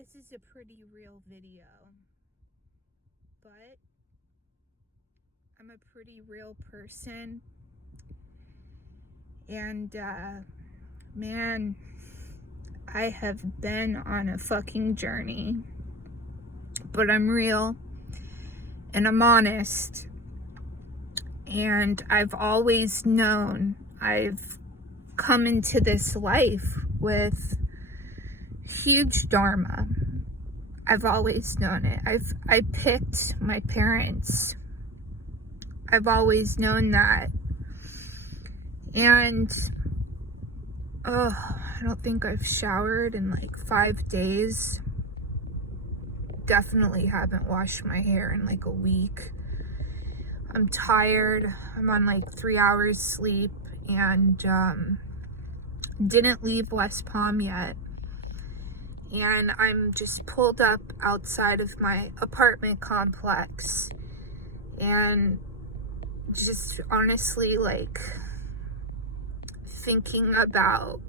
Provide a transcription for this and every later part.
this is a pretty real video, but I'm a pretty real person, and man, I have been on a fucking journey, but I'm real and I'm honest, and I've always known I've come into this life with huge dharma. I've always known it. I picked my parents. I've always known that. And I don't think I've showered in like 5 days. Definitely haven't washed my hair in like a week. I'm tired. I'm on like 3 hours sleep, and didn't leave West Palm yet. And I'm just pulled up outside of my apartment complex, and just honestly like thinking about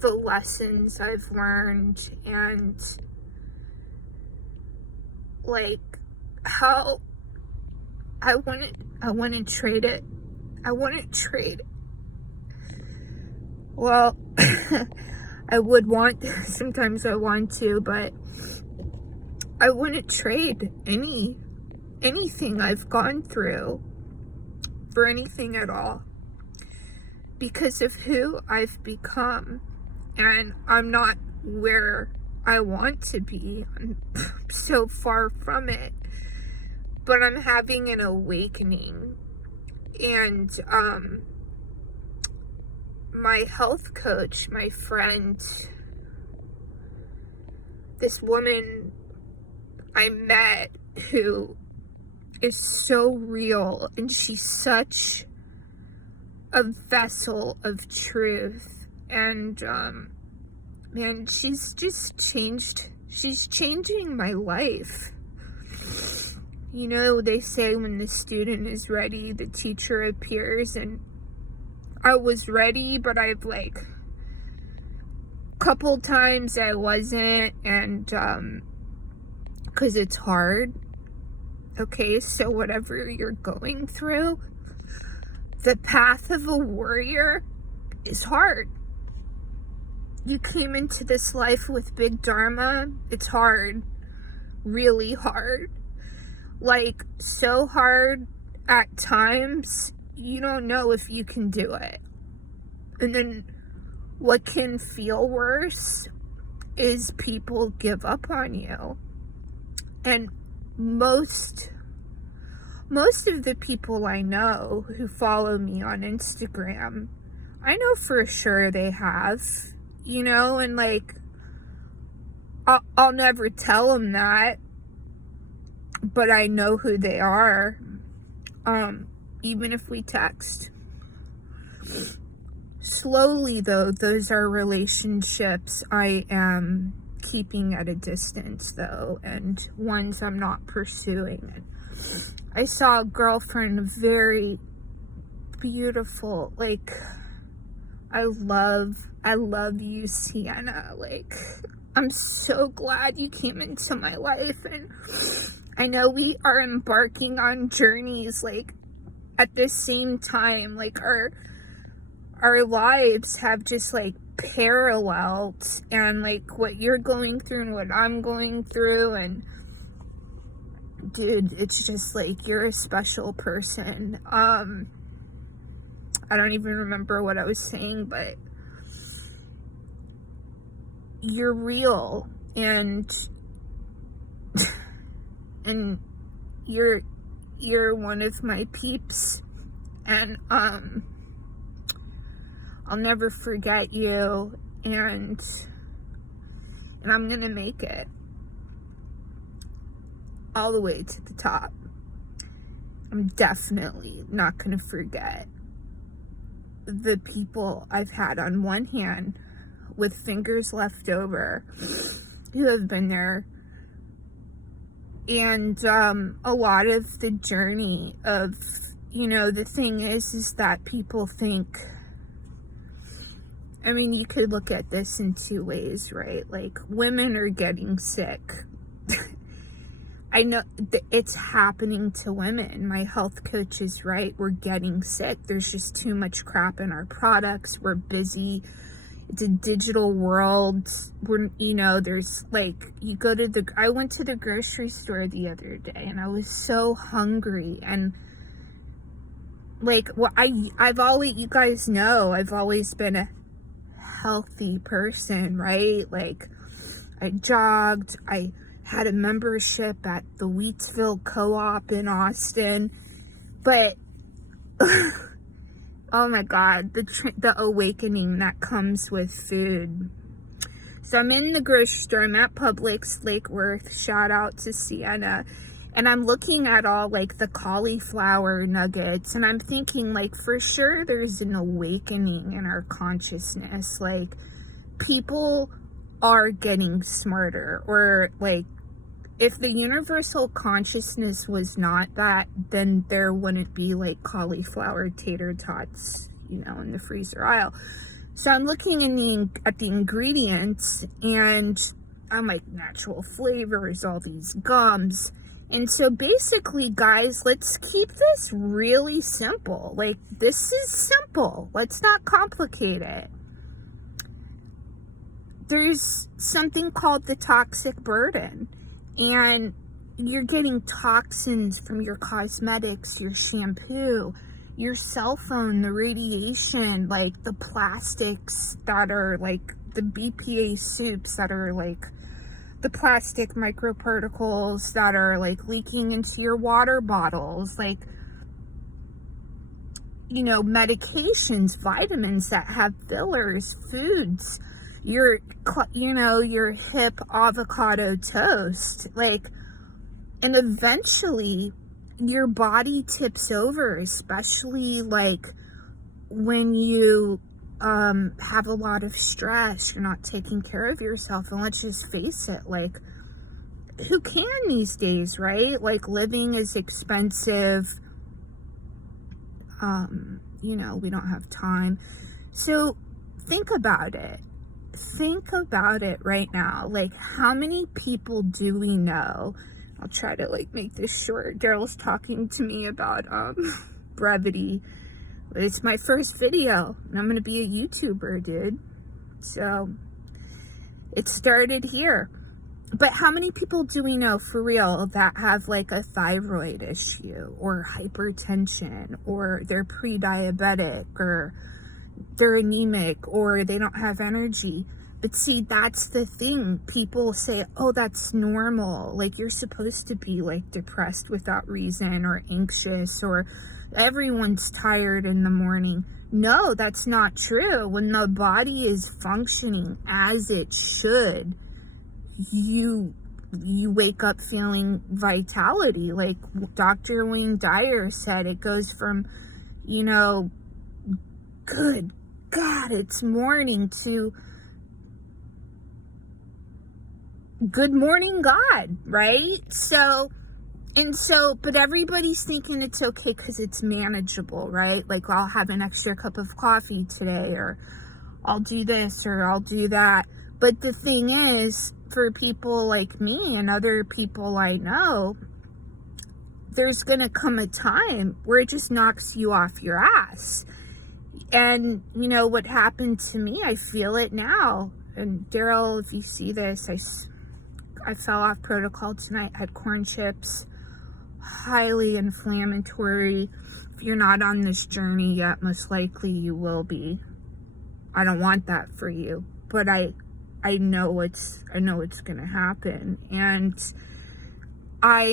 the lessons I've learned, and like how I wouldn't trade it. I wouldn't trade it. Well, I would want, sometimes I want to, but I wouldn't trade anything I've gone through for anything at all, because of who I've become. And I'm not where I want to be. I'm so far from it, but I'm having an awakening. And my health coach, my friend, this woman I met who is so real, and she's such a vessel of truth, and man, she's changing my life. You know, they say when the student is ready, the teacher appears, and I was ready, but I've like couple times I wasn't, and because it's hard. Okay, so whatever you're going through, the path of a warrior is hard. You came into this life with big dharma. It's hard, really hard, like so hard at times you don't know if you can do it. And then what can feel worse is people give up on you. And most of the people I know who follow me on Instagram, I know for sure they have, you know, and like I'll never tell them that, but I know who they are, even if we text. Slowly though, those are relationships I am keeping at a distance though, and ones I'm not pursuing. And I saw a girlfriend, very beautiful, like, I love you, Sienna. Like, I'm so glad you came into my life, and I know we are embarking on journeys like at the same time. Like our lives have just like paralleled, and like what you're going through and what I'm going through, and dude, it's just like you're a special person. I don't even remember what I was saying, but you're real, and you're one of my peeps, and I'll never forget you, and I'm gonna make it all the way to the top. I'm definitely not gonna forget the people I've had on one hand with fingers left over who have been there, and a lot of the journey of, you know, the thing is that people think I mean, you could look at this in two ways, right? Like, women are getting sick. I know it's happening to women. My health coach is right. We're getting sick. There's just too much crap in our products. We're busy. It's a digital world. There's like, I went to the grocery store the other day and I was so hungry. And like, I've always, you guys know, I've always been a healthy person, right? Like, I jogged, I had a membership at the Wheatsville Co-op in Austin, but oh my God, the awakening that comes with food. So I'm in the grocery store, I'm at Publix, Lake Worth, shout out to Sienna, and I'm looking at all like the cauliflower nuggets, and I'm thinking, like, for sure there's an awakening in our consciousness. Like, people are getting smarter, or like, if the universal consciousness was not that, then there wouldn't be like cauliflower tater tots, in the freezer aisle. So I'm looking at the ingredients, and I'm like, natural flavors, all these gums. And so basically, guys, let's keep this really simple. Like, this is simple. Let's not complicate it. There's something called the toxic burden. And you're getting toxins from your cosmetics, your shampoo, your cell phone, the radiation, like the plastics that are like the BPA soups that are like the plastic microparticles that are like leaking into your water bottles, like, medications, vitamins that have fillers, foods, your hip avocado toast, like, and eventually your body tips over, especially like when you have a lot of stress, you're not taking care of yourself. And let's just face it, like, who can these days, right? Like, living is expensive. We don't have time. So think about it. Think about it right now. Like, how many people do we know? I'll try to like make this short. Daryl's talking to me about brevity. It's my first video and I'm gonna be a YouTuber, dude. So it started here. But how many people do we know for real that have like a thyroid issue or hypertension, or they're pre-diabetic, or they're anemic, or they don't have energy? But see, that's the thing. People say, oh, that's normal. Like, you're supposed to be like depressed without reason, or anxious, or everyone's tired in the morning. No, that's not true. When the body is functioning as it should, you wake up feeling vitality. Like Dr. Wayne Dyer said, it goes from, good God, it's morning, to good morning, God, right? But everybody's thinking it's okay because it's manageable, right? Like, I'll have an extra cup of coffee today, or I'll do this, or I'll do that. But the thing is, for people like me and other people I know, there's going to come a time where it just knocks you off your ass. And what happened to me, I feel it now. And Daryl, if you see this, I fell off protocol tonight, had corn chips, highly inflammatory. If you're not on this journey yet, most likely you will be. I don't want that for you, but I know it's gonna happen. And I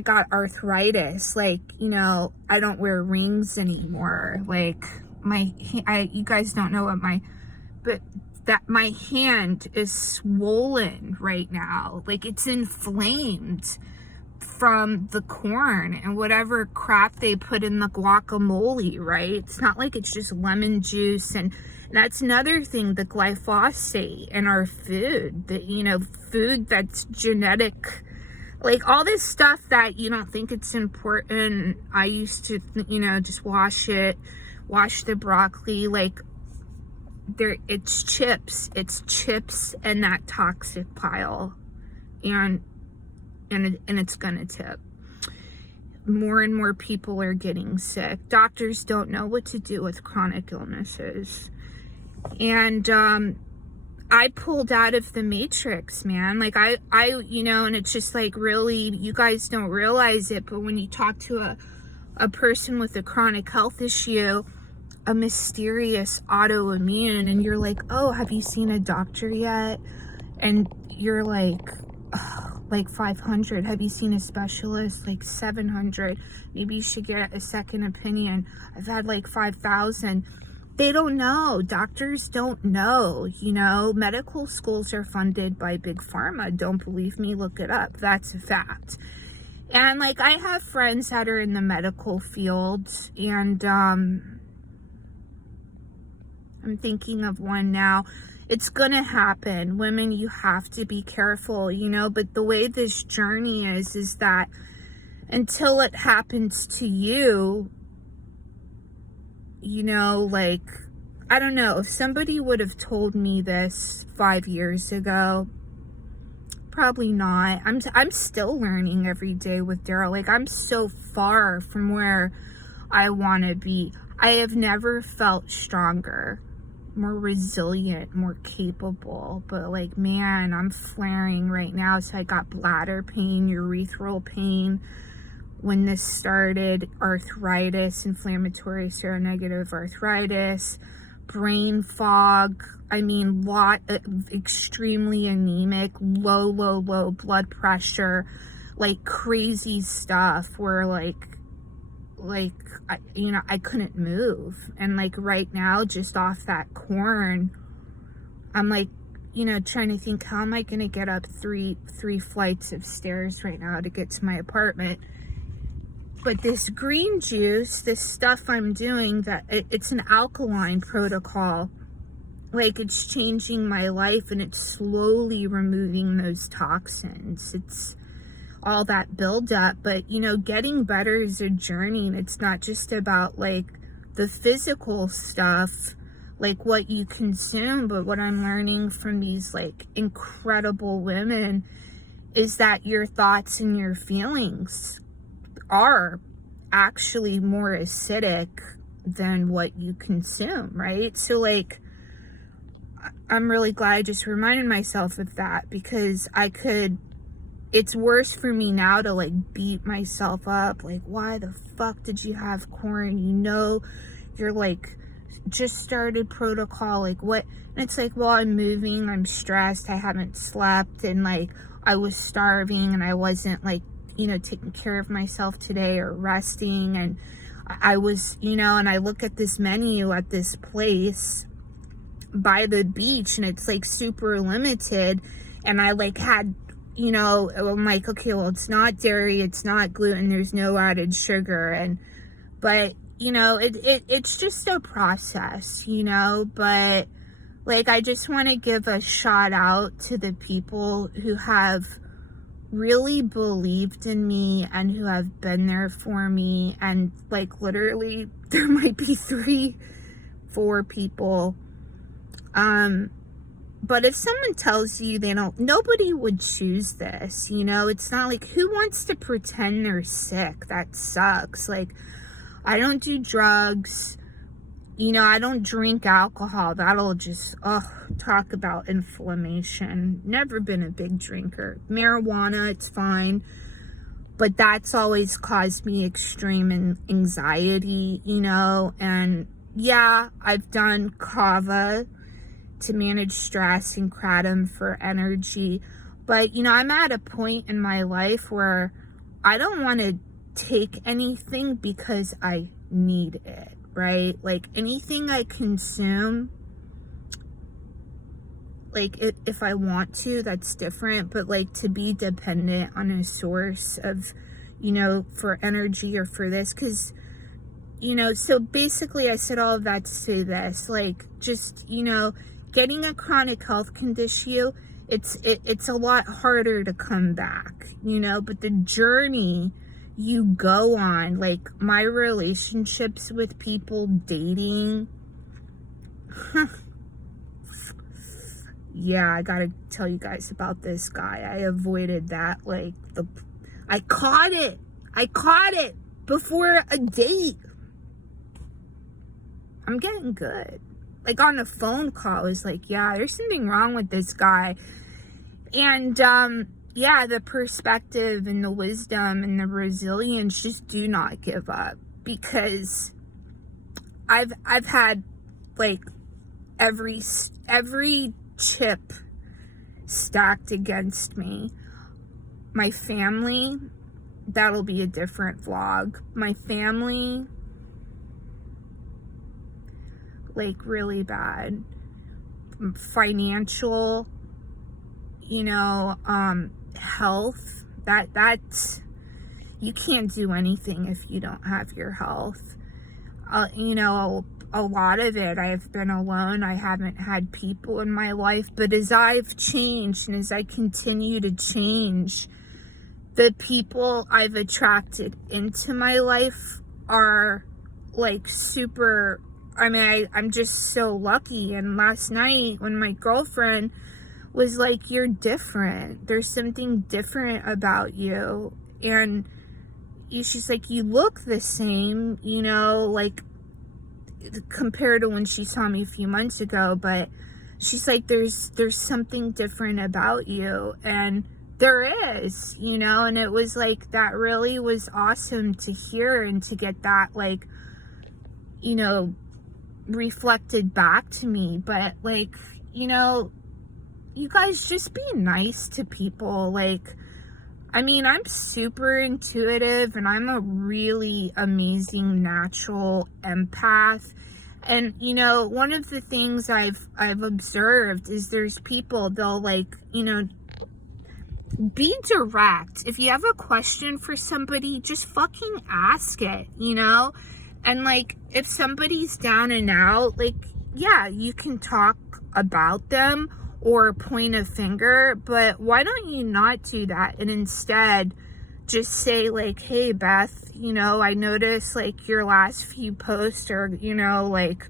got arthritis. Like, I don't wear rings anymore. Like, you guys don't know what my hand is swollen right now. Like, it's inflamed from the corn and whatever crap they put in the guacamole, right? It's not like it's just lemon juice. And that's another thing, the glyphosate in our food, that, food that's genetic, Like all this stuff that you don't think it's important. I used to, just wash the broccoli. Like it's chips and that toxic pile, and it's gonna tip. More and more people are getting sick. Doctors don't know what to do with chronic illnesses. And I pulled out of the matrix, man. Like I and it's just like, really, you guys don't realize it, but when you talk to a person with a chronic health issue, a mysterious autoimmune, and you're like, oh, have you seen a doctor yet? And you're like, oh, like 500. Have you seen a specialist? Like 700. Maybe you should get a second opinion. I've had like 5,000. They don't know. Doctors don't know. Medical schools are funded by big pharma. Don't believe me? Look it up. That's a fact. And like, I have friends that are in the medical field, and I'm thinking of one now. It's gonna happen. Women, you have to be careful, but the way this journey is that until it happens to you, like, I don't know, if somebody would have told me this 5 years ago, probably not. I'm still learning every day with Daryl. Like, I'm so far from where I want to be. I have never felt stronger, more resilient, more capable. But like, man, I'm flaring right now. So I got bladder pain, urethral pain when this started, arthritis, inflammatory seronegative arthritis, brain fog. I mean, extremely anemic, low blood pressure, like crazy stuff where I couldn't move. And like right now, just off that corn, I'm like, trying to think, how am I going to get up three flights of stairs right now to get to my apartment? But this green juice, this stuff I'm doing, it's an alkaline protocol. Like, it's changing my life, and it's slowly removing those toxins. It's all that buildup. But, getting better is a journey, and it's not just about like the physical stuff, like what you consume, but what I'm learning from these like incredible women is that your thoughts and your feelings are actually more acidic than what you consume, right? So like, I'm really glad I just reminded myself of that, because it's worse for me now to like beat myself up, like, why the fuck did you have corn? You're like just started protocol, like what? And it's like, well, I'm moving, I'm stressed, I haven't slept, and like I was starving, and I wasn't like taking care of myself today or resting. And I was, and I look at this menu at this place by the beach, and it's like super limited, and I like had, I'm like, okay, well, it's not dairy, it's not gluten, there's no added sugar, but it's just a process, but like, I just want to give a shout out to the people who have really believed in me and who have been there for me. And like, literally, there might be 3-4 people. But if someone tells you nobody would choose this, it's not like, who wants to pretend they're sick? That sucks. Like, I don't do drugs. I don't drink alcohol. That'll just, talk about inflammation. Never been a big drinker. Marijuana, it's fine. But that's always caused me extreme anxiety, and yeah, I've done kava to manage stress and kratom for energy. But, I'm at a point in my life where I don't want to take anything because I need it, right? Like, anything I consume, like, if I want to, that's different. But like, to be dependent on a source of, for energy or for this, because, so basically I said all of that to say this, like, just, getting a chronic health condition it's a lot harder to come back, you know, but the journey you go on, like my relationships with people, dating, yeah, I gotta tell you guys about this guy. I avoided that, like, I caught it before a date. I'm getting good. Like, on a phone call, I was like, yeah, there's something wrong with this guy. And, yeah, the perspective and the wisdom and the resilience, just do not give up, because I've had, like, every chip stacked against me. My family, that'll be a different vlog. My family, like, really bad. Financial, you know, health, that's, you can't do anything if you don't have your health. You know, a lot of it, I've been alone. I haven't had people in my life, but as I've changed and as I continue to change, the people I've attracted into my life are, like, super, I mean, I'm just so lucky. And last night when my girlfriend was like, you're different, there's something different about you, and she's like, you look the same, you know, like, compared to when she saw me a few months ago, but she's like, there's something different about you, and there is, you know. And it was like, that really was awesome to hear and to get that, like, you know, reflected back to me. But, like, you know, you guys, just be nice to people. Like, I mean, I'm super intuitive and I'm a really amazing natural empath. And, you know, one of the things I've observed is there's people, they'll, like, you know, be direct. If you have a question for somebody, just fucking ask it, you know? And, like, if somebody's down and out, like, yeah, you can talk about them or point a finger, but why don't you not do that and instead just say, like, hey, Beth, you know, I noticed, like, your last few posts, or, you know, like,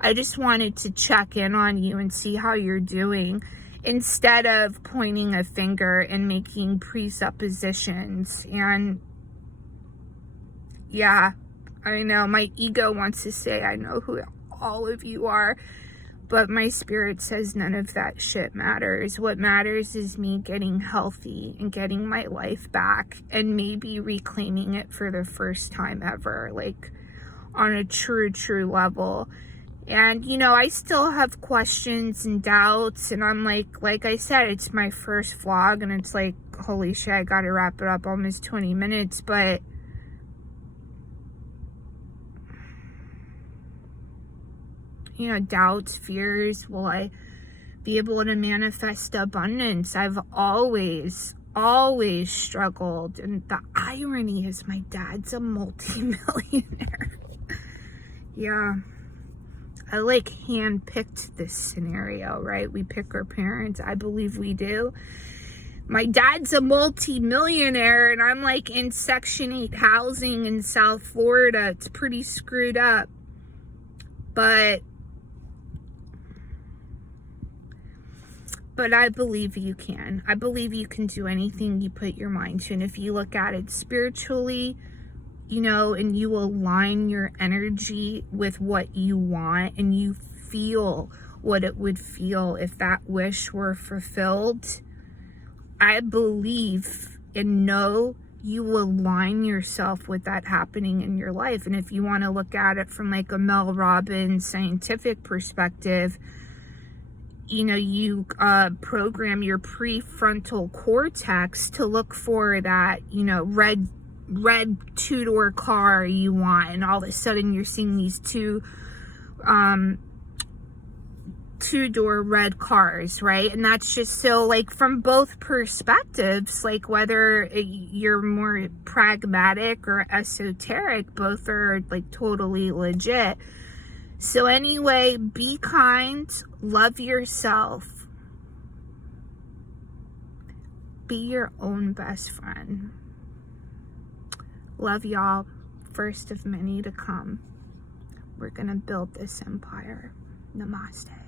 I just wanted to check in on you and see how you're doing, instead of pointing a finger and making presuppositions. And yeah, I know my ego wants to say I know who all of you are, but my spirit says none of that shit matters. What matters is me getting healthy and getting my life back, and maybe reclaiming it for the first time ever, like, on a true level. And, you know, I still have questions and doubts, and I'm like I said, it's my first vlog, and it's like, holy shit, I gotta wrap it up, almost 20 minutes, but you know, doubts, fears, will I be able to manifest abundance? I've always struggled. And the irony is my dad's a multi-millionaire. Yeah. I, like, hand-picked this scenario, right? We pick our parents. I believe we do. My dad's a multi-millionaire, and I'm, like, in Section 8 housing in South Florida. It's pretty screwed up. But I believe you can. I believe you can do anything you put your mind to. And if you look at it spiritually, you know, and you align your energy with what you want, and you feel what it would feel if that wish were fulfilled, I believe and know you will align yourself with that happening in your life. And if you want to look at it from, like, a Mel Robbins scientific perspective, you know, you program your prefrontal cortex to look for that, you know, red two-door car you want, and all of a sudden you're seeing these two-door red cars, right? And that's just so, like, from both perspectives, like, whether you're more pragmatic or esoteric, both are, like, totally legit. So anyway, be kind, love yourself. Be your own best friend. Love y'all. First of many to come. We're gonna build this empire. Namaste.